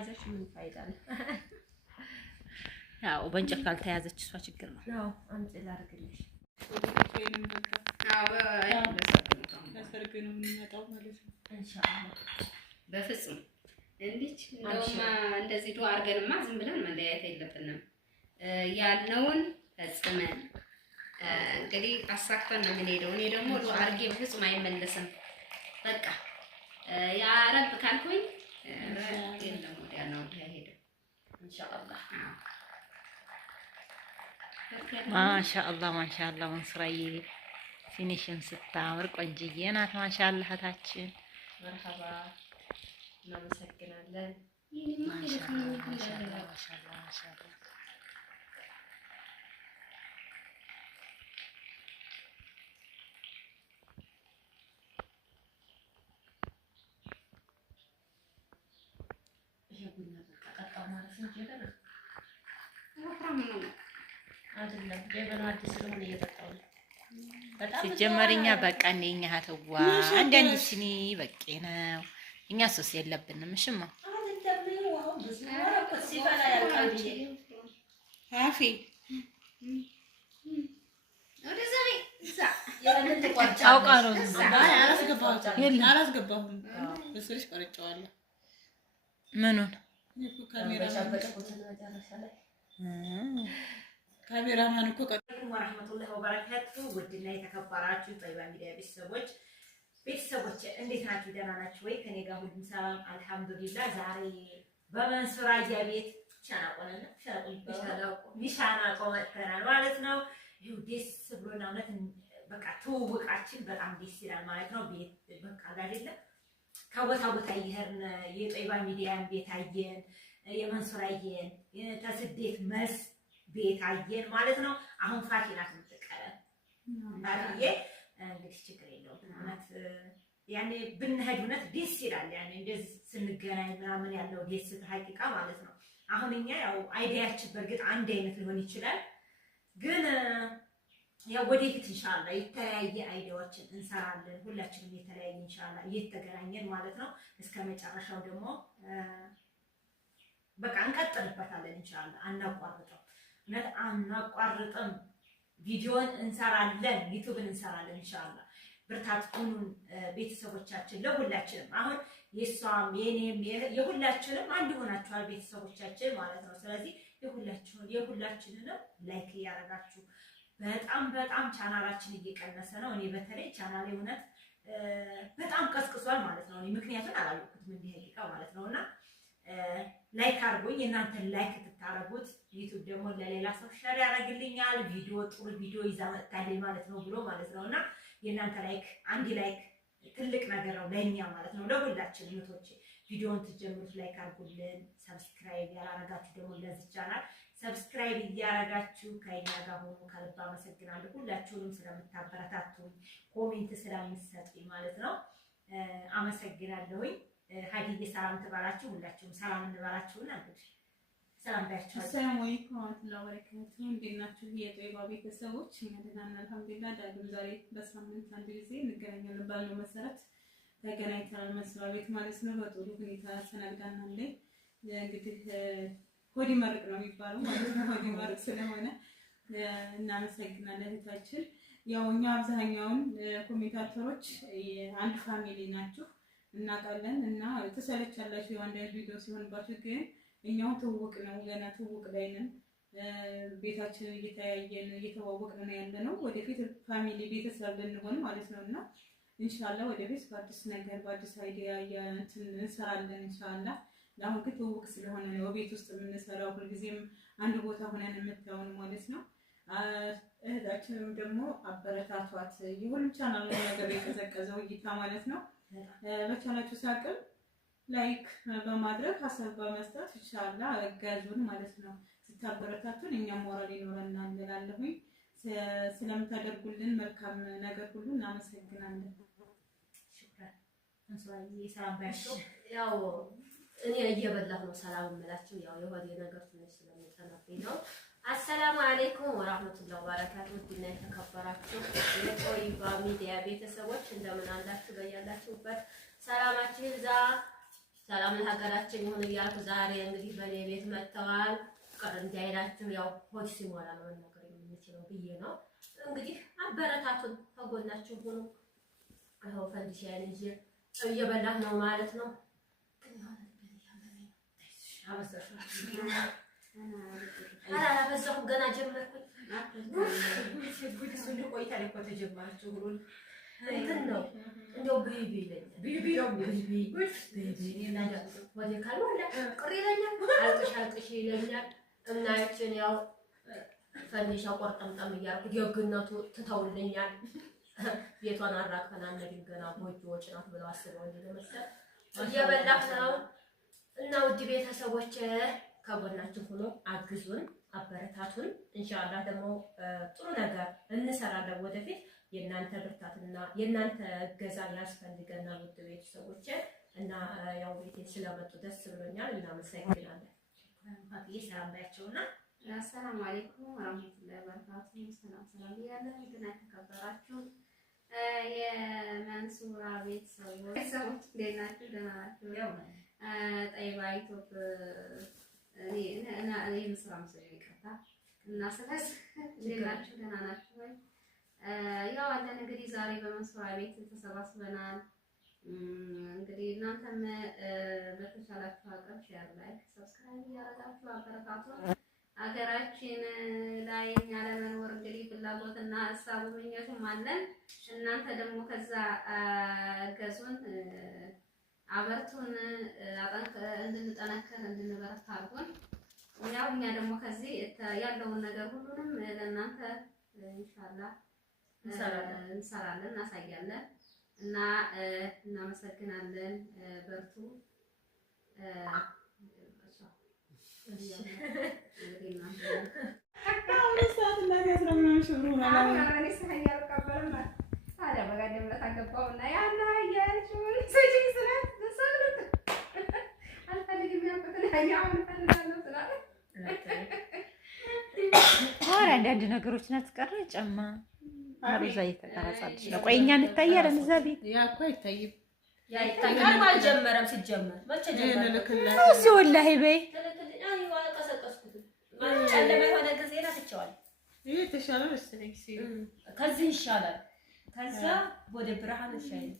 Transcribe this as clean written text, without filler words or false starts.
ተያዘች ምን ፋይዳ ነው? ያው በእንጨት ካልተያዘች እሷ ችግር ነው። አዎ አንቺ ላድርግልሽ። አዎ ለሰርግ ነው የምንመጣው ማለት ነው ኢንሻአላህ። በፍጹም እንዴት እንደውማ እንደዚህ ዱአ አድርገንማ ዝም ብለን መለያየት የለብንም። ያልነውን ፈጽመን እንግዲህ አሳክተን ነው የምንሄደው። እኔ ደግሞ ዱአ አድርጌ በፍጹም አይመለስም። በቃ ያ ረብ ካልኩኝ የለም ወዲያ ነው ሄደው ኢንሻአላህ። ማሻአላህ ማሻአላህ መንሱራዬ ፊኒሽን ስታምር ቆንጅዬ ናት። ማሻአላህ እህታችን መርሐባ እናመሰግናለን። ማሻአላህ ማሻአላህ ማሻአላህ ማሻአላህ ሲጀመር እኛ በቃ እንደኛ ሀተዋ አንዳንድ ሲኒ በቂ ነው። እኛ ሱስ የለብንም። እሽማ አፊ አውቃ ነው አላስገባሁም። በስልሽ ቆርጬዋለሁ። ምኑን ካሜራማን እኮ ወራህመቱላሂ ወበረካቱ። ውድና የተከበራችሁ ጠይባ ሚዲያ ቤተሰቦች እንዴት ናችሁ? ደህና ናችሁ ወይ? ከኔ ጋር ሁሉም ሰላም አልሐምዱሊላህ። ዛሬ በመንሱራ ቤት ሻናቆ መጥተናል ማለት ነው። ይኸው ደስ ብሎና እውነት በቃ ትውውቃችን በጣም ደስ ይላል ማለት ነው። ቤት በቃ አይደለም ከቦታ ቦታ እየሄድን የጠይባ ሚዲያን ቤት አየን፣ የመንሱራዬን ተስደት መስ ቤት አየን ማለት ነው። አሁን ፋቲናት የምትቀረን ታዲዬ እንግዲህ ችግር የለውም። እውነት ያኔ ብንሄድ እውነት ደስ ይላል። ያኔ እንደዚህ ስንገናኝ ምናምን ያለው ደስ ሀቂቃ ማለት ነው። አሁን እኛ ያው አይዲያችን በእርግጥ አንድ አይነት ሊሆን ይችላል፣ ግን ያው ወደፊት ኢንሻአላህ የተለያየ አይዲያዎችን እንሰራለን። ሁላችንም የተለያየ ኢንሻአላህ እየተገናኘን ማለት ነው። እስከ መጨረሻው ደግሞ በቃ እንቀጥልበታለን ኢንሻአላህ። አናቋርጠው እውነት አናቋርጥም። ቪዲዮን እንሰራለን፣ ዩቲዩብን እንሰራለን ኢንሻአላህ። ብርታት ሁኑን ቤተሰቦቻችን፣ ለሁላችንም አሁን የሷም የኔም የሁላችንም አንድ ሆናችኋል ቤተሰቦቻችን ማለት ነው። ስለዚህ የሁላችንንም ላይክ እያደረጋችሁ በጣም ቻናላችን እየቀነሰ ነው። እኔ በተለይ ቻናሌ እውነት በጣም ቀስቅሷል ማለት ነው። እኔ ምክንያቱን አላወቅኩትም እንዲህ ሀቂቃ ማለት ነውና ላይክ አድርጉኝ። እናንተን ላይክ ትታረጉት ዩቲዩብ ደግሞ ለሌላ ሰው ሼር ያደርግልኛል። ቪዲዮ ጥሩ ቪዲዮ ይዛ መጥታለች ማለት ነው ብሎ ማለት ነውና የእናንተ ላይክ አንድ ላይክ ትልቅ ነገር ነው ለኛ ማለት ነው። ለሁላችን እህቶቼ ቪዲዮውን ትጀምሩት ላይክ አድርጉልን። ሰብስክራይብ ያላረጋችሁ ደግሞ ለዚህ ቻናል ሰብስክራይብ እያረጋችሁ ከኛ ጋር ሆኖ ከልብ አመሰግናለሁ። ሁላችሁንም ስለምታበረታቱኝ ኮሜንት ስለምትሰጡኝ ማለት ነው አመሰግናለሁኝ። ሀዲዬ ሰላም ትባላችሁ። ሁላችሁም ሰላም እንባላችሁና እንግዲህ ሰላም ባያችሁ። አሰላሙ አለይኩም ወራህመቱላሂ ወበረካቱ። እንዴት ናችሁ የጠይባ ቤተሰቦች? እኛ ደህና ነን አልሐምዱሊላህ። ዳግም ዛሬ በሳምንት አንድ ጊዜ እንገናኛለን ባልነው መሰረት ተገናኝተናል መስሪያ ቤት ማለት ነው። በጥሩ ሁኔታ ተሰናግተናል። እንግዲህ ሆዲ መርቅ ነው የሚባለው ማለት ነው። ሆዲ መርቅ ስለሆነ እናመሰግናለን እህታችን። ያው እኛ አብዛኛውን ኮሜንታተሮች አንድ ፋሚሊ ናችሁ እናውቃለን እና ተሰለቻላችሁ የአንድ ቪዲዮ ሲሆንባችሁ፣ ግን እኛው ትውውቅ ነው ገና ትውውቅ ላይ ነን። ቤታችንን እየተያየን እየተዋወቅን ነው ያለነው። ወደፊት ፋሚሊ ቤተሰብ ልንሆን ማለት ነውና ኢንሻአላህ ወደፊት በአዲስ ነገር በአዲስ አይዲያ እንሰራለን ኢንሻአላህ። ለአሁን ግን ትውውቅ ስለሆነ ነው ቤት ውስጥ የምንሰራው፣ ሁልጊዜም አንድ ቦታ ሆነን የምታዩን ማለት ነው። እህታችንም ደግሞ አበረታቷት። የሁሉም ቻናል ነገር የቀዘቀዘው እይታ ማለት ነው። በቻናላችሁ ሳቅም ላይክ በማድረግ ሀሳብ በመስጠት ኢንሻአላህ አጋዙን ማለት ነው። ስታበረታቱን እኛም ሞራል ይኖረናል እላለሁኝ። ስለምታደርጉልን መልካም ነገር ሁሉ እናመሰግናለን። ሽክራን እንሷይ ሰላም ባያችሁ። ያው እኔ እየበላሁ ነው ሰላም እምላችሁ። ያው የሆነ ነገር ትንሽ ስለሚጠናብኝ ነው። አሰላሙ አለይኩም ወራህመቱላሂ ወበረካቱ። ውድና የተከበራችሁ የጠይባ ሚዲያ ቤተሰቦች እንደምን አላችሁ? በያላችሁበት ሰላማችሁ ይብዛ። ሰላም ለሀገራችን ይሁን እያልኩ ዛሬ እንግዲህ በኔ ቤት መጥተዋል። ቅር እንዳይላችሁ ያው ሆድ ሲሞላ ነው ነገር የምንችለው ብዬ ነው። እንግዲህ አበረታቱን፣ ከጎናችሁ ሁኑ። አሁን ፈንዲሻዬን ይዤ እየበላሁ ነው ማለት ነው። አላበዛሁም፣ ገና ጀመርኩኝ። ቆይታ እኮ ተጀመራችሁ ሁሉ እንትን ነው እንደው ቤቢ ይለኛል ወደ ካልሞላ ቅር ይለኛል፣ አልቅሽ ይለኛል። እናያችን ያው ፈንዲሻ ቆርጠምጠም እያልኩ ደግነቱ ትተውልኛል። ቤቷን አራክፈን አንሄድም ገና ጎጆዎች ናት ብለው አስበው እንደመሰል እየበላሁ ነው። እና ውድ ቤተሰቦች ከጎናችን ሆኖ አግዙን፣ አበረታቱን። ኢንሻአላህ ደግሞ ጥሩ ነገር እንሰራለን ወደፊት። የእናንተ ብርታትና የእናንተ እገዛ ያስፈልገናል ውድ ቤተሰቦች። እና ያው ቤቴ ስለመጡ ደስ ብሎኛል። እናመሰግናለን። ሰላም ባያቸውና አሰላሙ አለይኩም ወራህመቱላሂ ወበረካቱሁ። ሰላም ያለን እንትና ተከበራችሁ የመንሱራ ቤተሰቦች እንዴት ናችሁ? ደህና ናችሁ? ጠይባ ኢትዮጵ እኔ ምስራ መስሎኝ ይቅርታ። እና ስለዚህ እንዴት ናችሁ? ደህና ናችሁ ወይ? ያው አለን እንግዲህ ዛሬ በመንሱራ ቤት ተሰባስበናል። እንግዲህ እናንተም በተቻላችሁ አቅም ሼር፣ ላይክ፣ ሰብስክራይብ እያደረጋችሁ አበረታቱን። ሀገራችን ላይ እኛ ለመኖር እንግዲህ ፍላጎትና ሀሳቡ ምኞቱም አለን። እናንተ ደግሞ ከዛ ገዙን፣ አበርቱን፣ እንድንጠነከር እንድንበረታ አድርጉን። ያው እኛ ደግሞ ከዚህ ያለውን ነገር ሁሉንም ለእናንተ ኢንሻአላህ እንሰራለን፣ እናሳያለን እና እናመሰግናለን። በርቱ። አንዳንድ ነገሮችን አትቀር ጨማ አሪዛ እየተቀረጻለች ነው። ቆይ እኛ እንታያለን እዛ ቤት ያ እኮ አይታይም። ያ ይታያል። አልጀመረም። ሲጀመር መቼ ጀመረ? እሱ ወላሂ በይ ጨለማ የሆነ ጊዜ ነው ትቸዋል። ይሄ ተሻለ መሰለኝ። ከዚህ ይሻላል። ከዛ ወደ ብርሃን ይሻላል።